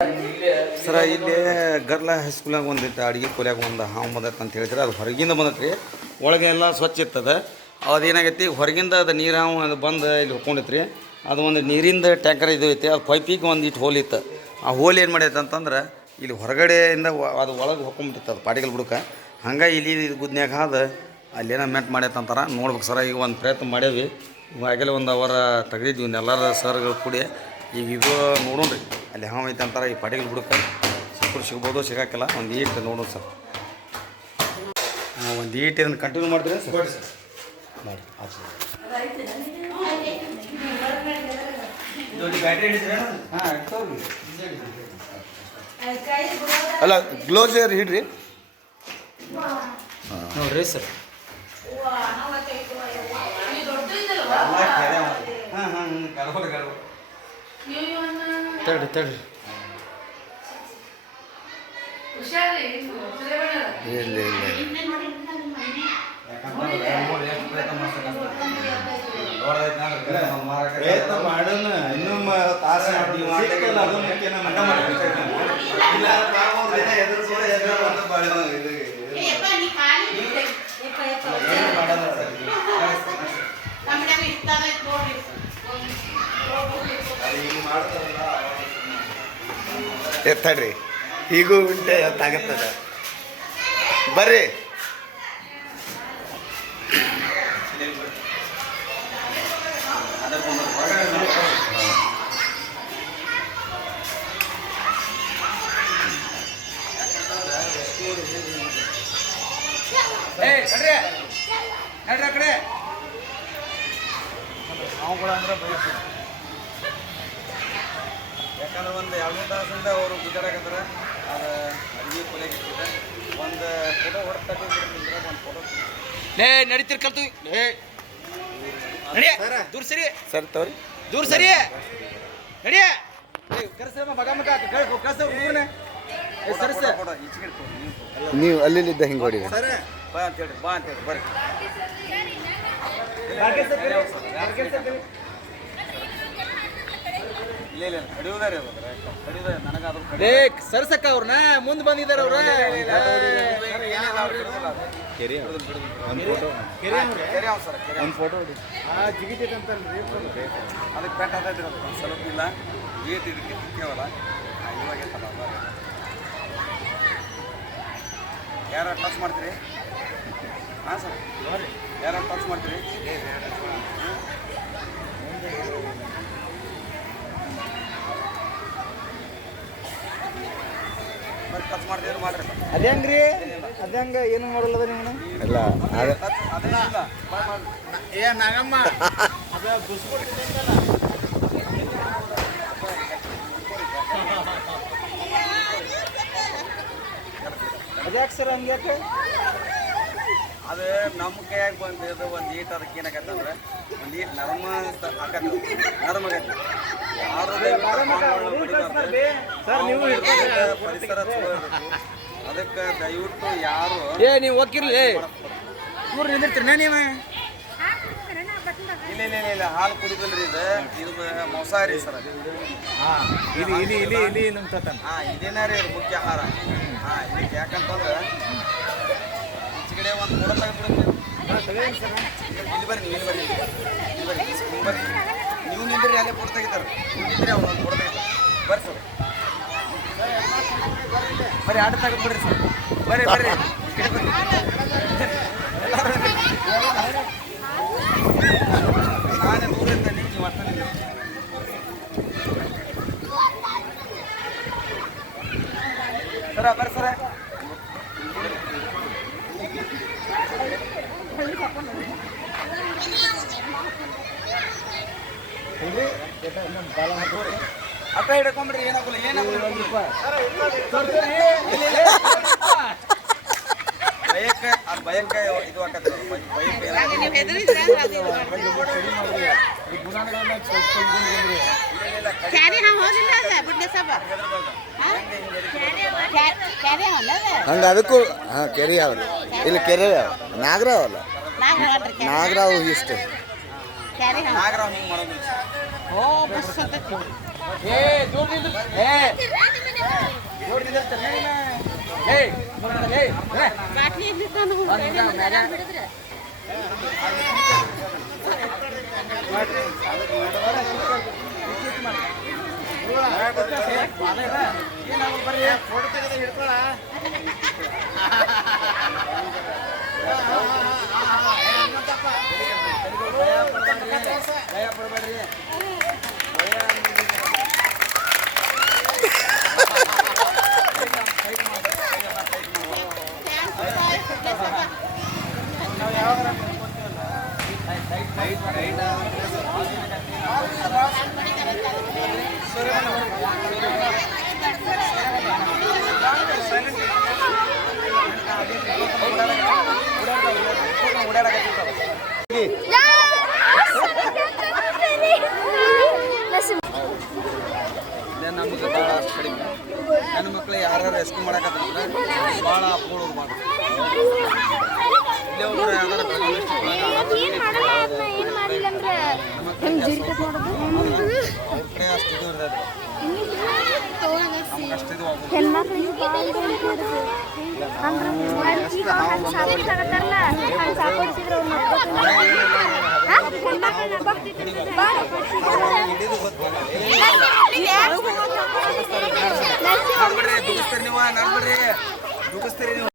ಸರ ಇಲ್ಲಿ ಗರ್ಲ ಹೈಸ್ಕೂಲಾಗ ಒಂದಿತ್ತು ಅಡುಗೆ ಕೊಲ್ಯಾಗ ಒಂದು ಹಾವು ಬಂದೈತೆ ಅಂತ ಹೇಳಿದ್ರೆ ಅದು ಹೊರಗಿಂದ ಬಂದೈತ್ರಿ. ಒಳಗೆ ಎಲ್ಲ ಸ್ವಚ್ಛ ಇರ್ತದೆ. ಅದೇನಾಗೈತಿ ಹೊರಗಿಂದ ಅದು ನೀರು ಹಾವು ಅದು ಬಂದು ಇಲ್ಲಿ ಹೊಕ್ಕೊಂಡಿತ್ತು. ಅದು ಒಂದು ನೀರಿಂದ ಟ್ಯಾಂಕರ್ ಇದು ಐತಿ. ಅದು ಪೈಪಿಗೆ ಒಂದು ಇಟ್ಟು ಹೋಲ್ ಇತ್ತು. ಆ ಹೋಲ್ ಏನು ಮಾಡೈತೆ ಅಂತಂದ್ರೆ ಇಲ್ಲಿ ಹೊರಗಡೆಯಿಂದ ಅದು ಒಳಗೆ ಹೊಕ್ಕೊಂಬಿಟ್ಟಿತ್ತು ಅದು ಪಾಟಿಗಲ್ ಬುಡಕ್ಕೆ. ಹಂಗೆ ಇಲ್ಲಿ ಗುದ್ನ್ಯಾಗ ಹಾದು ಅಲ್ಲೇನೋ ಮೆಂಟ್ ಮಾಡೈತೆ ಅಂತಾರೆ. ನೋಡ್ಬೇಕು ಸರ, ಈಗ ಒಂದು ಪ್ರಯತ್ನ ಮಾಡೇವಿ. ಈಗಾಗಲೇ ಒಂದು ಅವರ ತೆಗೆದಿದ್ವಿ ಎಲ್ಲರ ಸರ್ಗಳು ಕೂಡಿ. ಈಗ ಇದು ನೋಡೋಣ್ರಿ ಅಲ್ಲಿ ಹಾವು ಐತೆ ಅಂತಾರೆ ಈ ಪಾಟಿಗಲ್ ಬುಡಕ್ಕೆ. ಸಿಗ್ಬೋದು ಸಿಗೋಕ್ಕಿಲ್ಲ. ಒಂದು ಈಟ್ ನೋಡೋಣ ಸರ್. ಒಂದು ಈಟ್ ಇದನ್ನು ಕಂಟಿನ್ಯೂ ಮಾಡ್ತೀರಾ ಸರ್? ಸರ್ ಮಾಡಿ ಅಲ್ಲ ಗ್ಲೋಸ್ ಹಿಡ್ರಿ. ನೋಡ್ರಿ ಸರ್. ತಡ್ರಿ ಇಲ್ಲ ಪ್ರಯತ್ನ ಮಾಡೋಣ. ಇನ್ನೂ ತಾಸು ಎತ್ತಡ್ರಿ. ಈಗೂ ಉಂಟೆ ಎತ್ತಾಗತ್ತದ. ಬರ್ರಿ ನಡ್ರಿ ಕಡೆ ಅವುಗಳು ಅಂದ್ರೆ ಬಯಸ್ತಾರೆ. ಯಾಕಂದ್ರೆ ಒಂದು 2-3 ತಾಸಿಂದ ಅವರು ಗುಜಾಡಕತ್ತಾರೆ. ಅದು ಅಡುಗೆ ಕೊಲೆಗಿರ್ತದೆ. ಒಂದು ಫೋಟೋ ಹೊಡೆದು ಒಂದು ಫೋಟೋ ನಡೀತಿರ್ ಕಲ್ತು ದೂರ ಸರಿ ಸರ್ ತವ್ರಿ ದೂರ ಸರಿ ನಡಿಯ ನೀವು ಅಲ್ಲಿದ್ದ ಹಿಂಗೆ ಹೊಡಿ ಸರ್. ಬಾ ಅಂತೇಳಿ ಬರ್ರಿ. ಸರ್ಸಕ್ಕ ಅವ್ರನ್ನ ಮುಂದೆ ಬಂದಿದ್ದಾರೆ. ಅವ್ರ ಒಂದು ಫೋಟೋ ಜಿಗಿತೈತಂತಲ್ರಿ. ಅದಕ್ಕೆ ಪೆಟ್ ಆಗ್ತೈತಿ ಸ್ವಲ್ಪ ಇಲ್ಲ ಗೇಟ್ ಇದಕ್ಕೆ ಕೇವಲ ಇವಾಗ ಯಾರು ಟಚ್ ಮಾಡ್ತೀರಿ? ಹಾಂ ಸರ್, ಯಾರು ಟಚ್ ಮಾಡ್ತೀರಿ? ಟಚ್ ಮಾಡ್ತೀವಿ ಮಾಡ್ರಿ. ಅದೇ ಹಂಗ್ರಿ, ಅದೇ ಹಂಗೆ ಏನು ಮಾಡಲ್ಲದ ನೀವು ಇಲ್ಲ ಏ ನಾಗಮ್ಮ ಅದ ಬಿಸ್ಕೊಟ್ಟಿದ್ದಲ್ಲ. ಅದ್ಯಾಕೆ ಸರ್ ಹಂಗ್ಯಾಕೆ? ಅದು ನಮ್ಮ ಕೈಯಾಗ ಬಂದಿದ್ದು ಒಂದು ಈಟ್ ಅದಕ್ಕೆ ಏನಾಗತ್ತಂದ್ರೆ ಒಂದು ಈಟ್ ನರಮ ಹಾಕತ್ತೆ, ನರಮಾಗತ್ತೆ. ಪರಿಸರ ಚಲೋ ಇರಬೇಕು. ಅದಕ್ಕೆ ದಯವಿಟ್ಟು ಯಾರು ನೀವು ಹೋಗಿರ್ಲಿ ದೂರ ನಿಂದಿರ್ತೀರಿ ನೀವು. ಇಲ್ಲ ಹಾಲು ಕುಡಿದಲ್ರಿ. ಇದು ಮೊಸಾರಿ ಸರ್. ಇದೇನ ರೀ ಮುಖ್ಯ ಆಹಾರ. ಇದಕ್ಕೆ ಯಾಕಂತಂದ್ರೆ ಈಚೆಗಡೆ ಒಂದು ಫೋಟೋ ತೆಗೆದ್ಬಿಡುತ್ತೆ. ಇಲ್ಲಿ ಬರ್ರಿ ನೀವು ನಿಂದ್ರಿ, ಅಲ್ಲೇ ಫೋಟೋ ತೆಗಿತಾರೆ. ನೀವು ನಿಂದ್ರಿ, ಅವ್ರು ಒಂದು ಫೋಟೋ ತೆಗಿತಾರೆ. ಬರ್ರಿ ಸರ್, ಬರ್ರಿ ಆಟ ತೆಗೆದ್ಬಿಡ್ರಿ ಸರ್. ಬರ್ರಿ ನಾನೇ ದೂರ ಇರ್ತೇನೆ, ನೀವು ಅಷ್ಟೇ ಸರ. ಬರ್ರಿ ಸರ. ಅಕ್ಕ ಹಿಡ್ಕೊಂಬಿಡ್ರಿ, ಏನಾಗಲ್ಲ ಭಯಕ್ಕೆ ಅದು ಭಯಕ್ಕೆ ಇದು ಹಾಕತ್ತೆ. ಹಂಗೆ ಅದಕ್ಕೂ ಹಾಂ ಕೆರೆ ಯಾವ್ದು ಇಲ್ಲಿ ಕೆರೆ ನಾಗರಾವಲ್ಲ ನಾಗರಾವು ಇಷ್ಟು ನಾಗರಾವ್ ಹಿಂಗೆ ಮಾಡೋದು. ನಮಗೆ ಭಾಳ ಅಷ್ಟು ಕಡಿಮೆ ನನ್ನ ಮಕ್ಳು ಯಾರು ರೆಸ್ಕ್ಯೂ ಮಾಡಕತ್ತಂದ್ರೆ ಭಾಳ ಅಪ್ಕೊಳ್ಳೋದು ಮಾಡಿ ಇಲ್ಲೇ ಒಬ್ಬರು ಯಾವ್ದಾರ ಅಷ್ಟು ಇದು ಇರ್ತದೆ ಅಷ್ಟು ಇದು ದುಗಿಸ್ತೀರಿ ನೀವು ನಡ್ಬಿಡ್ರಿ ದುಗಿಸ್ತೀರಿ ನೀವು